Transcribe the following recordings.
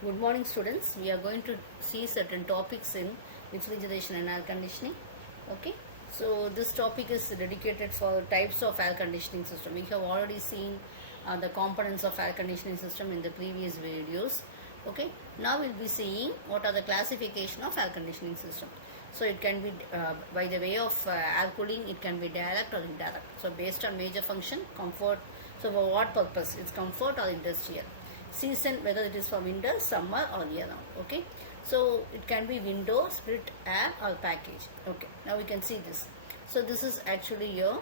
Good morning, students. We are going to see certain topics in refrigeration and air conditioning. Okay, so this topic is dedicated for types of air conditioning system. We have already seen the components of air conditioning system in the previous videos. Okay, now we'll be seeing what are the classification of air conditioning system. So it can be by the way of air cooling, it can be direct or indirect. So based on major function, comfort. So for what purpose? It's comfort or industrial. Season, whether it is for winter, summer or year round. Okay, so it can be window, split air or package. Okay, now we can see this. So this is actually your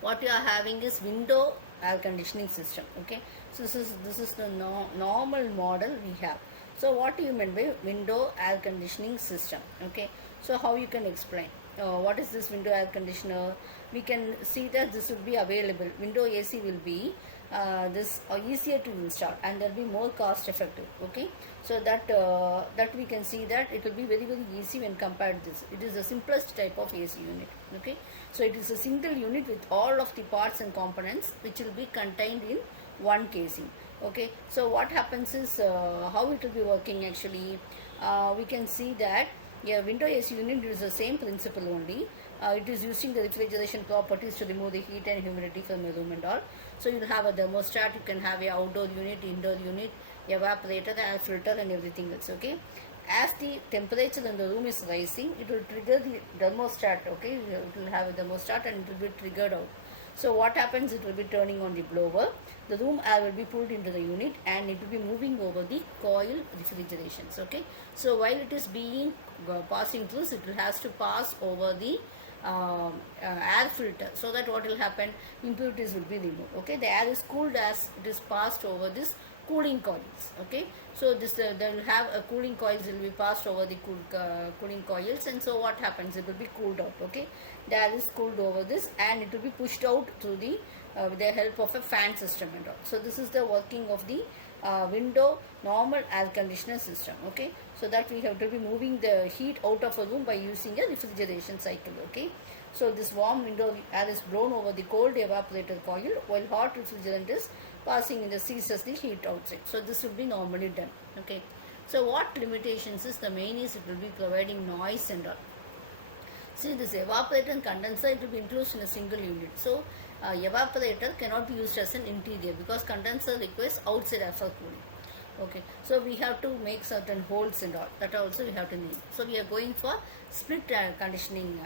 what you are having is window air conditioning system. Okay, so this is the normal model we have. So what do you mean by window air conditioning system? Okay, so how you can explain what is this window air conditioner? We can see that this will be available. Window AC will be this easier to install and they'll be more cost effective. Okay, so that we can see that it will be very easy when compared to this. It is the simplest type of AC unit. Okay, so it is a single unit with all of the parts and components which will be contained in one casing. Okay, so what happens is how it will be working actually. We can see that window AC unit is the same principle only. It is using the refrigeration properties to remove the heat and humidity from the room and all. So you will have a thermostat, you can have a outdoor unit, indoor unit, evaporator, air filter and everything else. Okay, as the temperature in the room is rising, it will trigger the thermostat. Okay, it will have a thermostat and it will be triggered out. So what happens, it will be turning on the blower, the room air will be pulled into the unit and it will be moving over the coil refrigerations. Okay, so while it is being passing through, it will has to pass over the air filter, so that what will happen, impurities will be removed. Okay, the air is cooled as it is passed over this cooling coils. Okay, so this they will have a cooling coils will be passed over the cooling coils, and so what happens, it will be cooled out. Okay, the air is cooled over this and it will be pushed out through the with the help of a fan system and all. So this is the working of the window normal air conditioner system. Okay, so that we have to be moving the heat out of a room by using a refrigeration cycle. Okay, so this warm window air is blown over the cold evaporator coil while hot refrigerant is passing in the seizes the heat outside. So this will be normally done. Okay, so what limitations is, the main is it will be providing noise and all. See, this evaporator and condenser, it will be enclosed in a single unit. So evaporator cannot be used as an interior because condenser requires outside air for cooling. Okay, so we have to make certain holes and all, that also we have to need. So we are going for split air conditioning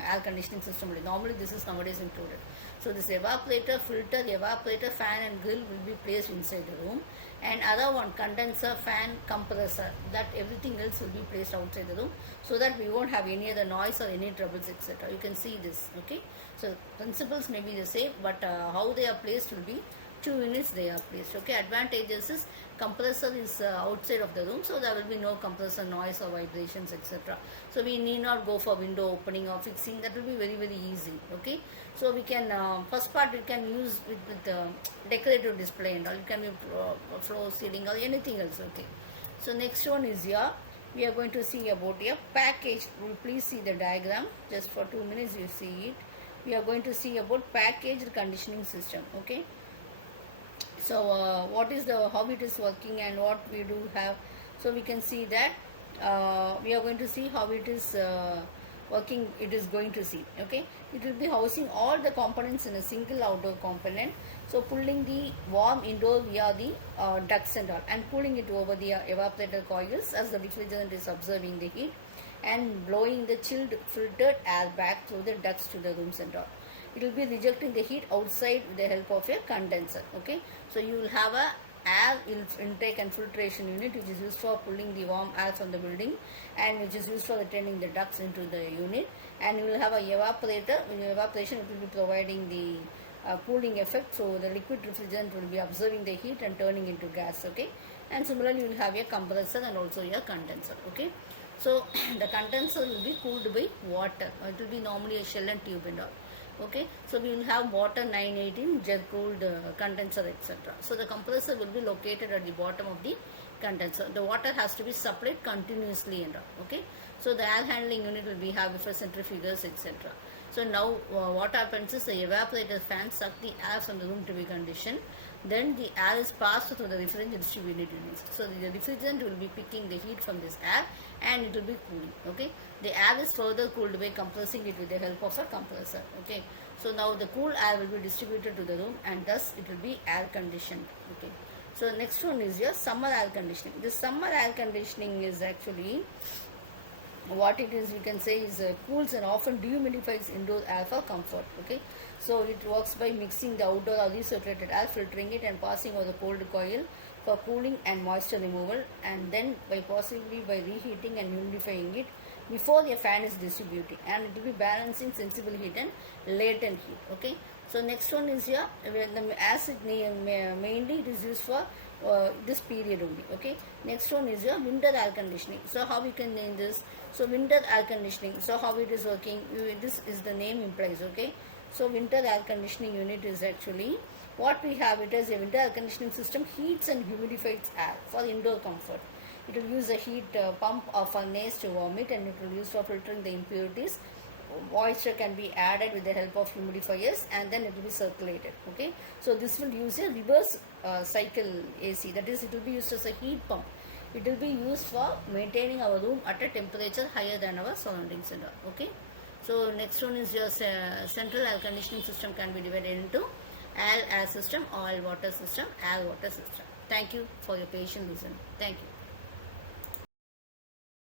system. Normally this is nowadays included. So this evaporator, filter, evaporator, fan and grill will be placed inside the room, and other one, condenser, fan, compressor, that everything else will be placed outside the room, so that we won't have any other noise or any troubles, etc. You can see this. Okay, so principles may be the same, but how they are placed will be 2 units they are placed. Okay, advantages is compressor is outside of the room, so there will be no compressor noise or vibrations, etc. So we need not go for window opening or fixing. That will be very easy. Okay, so we can first part we can use with decorative display and all. It can be floor, ceiling or anything else. Okay, so next one is here. We are going to see about a package. Please see the diagram. Just for 2 minutes you see it. We are going to see about packaged conditioning system. Okay, so what is the how it is working and what we do have. So we can see that we are going to see how it is working. It is going to see. Okay, it will be housing all the components in a single outdoor component, so pulling the warm indoor via the ducts and all, and cooling it over the evaporator coils as the refrigerant is absorbing the heat, and blowing the chilled filtered air back through the ducts to the rooms and all. It will be rejecting the heat outside with the help of a condenser. Okay, so you will have a air intake and filtration unit which is used for pulling the warm air from the building, and which is used for retaining the ducts into the unit, and you will have a evaporator. In evaporation it will be providing the cooling effect, so the liquid refrigerant will be absorbing the heat and turning into gas. Okay, and similarly you will have a compressor and also a condenser. Okay, so the condenser will be cooled by water. It will be normally a shell and tube and all. Okay, so we will have water 918 jet cooled condenser, etc. So the compressor will be located at the bottom of the condenser. The water has to be supplied continuously and all. Okay, so the air handling unit will be have for centrifugers, etc. So now what happens is the evaporator fan suck the air from the room to be conditioned. Then the air is passed through the refrigerant distributed units. So the refrigerant will be picking the heat from this air and it will be cooling. Okay. The air is further cooled by compressing it with the help of a compressor. Okay. So now the cool air will be distributed to the room and thus it will be air conditioned. Okay. So next one is your summer air conditioning. This summer air conditioning is actually what it is, we can say, is cools and often dehumidifies indoor air for comfort. Okay, so it works by mixing the outdoor or recirculated air, filtering it and passing over the cold coil for cooling and moisture removal, and then by possibly by reheating and humidifying it before the fan is distributing, and it will be balancing sensible heat and latent heat. Okay, so next one is here, as it mainly it is used for this period only. Okay, next one is your winter air conditioning. So how we can name this? So winter air conditioning, so how it is working, this is the name implies. Okay, so winter air conditioning unit is actually what we have. It is a winter air conditioning system, heats and humidifies air for indoor comfort. It will use a heat pump or furnace to warm it, and it will use for filtering the impurities. Moisture can be added with the help of humidifiers, and then it will be circulated. Okay, so this will use a reverse cycle AC, that is, it will be used as a heat pump. It will be used for maintaining our room at a temperature higher than our surroundings and all. Okay, so next one is your central air conditioning system can be divided into air system, oil water system, air water system. Thank you for your patient listening. Thank you.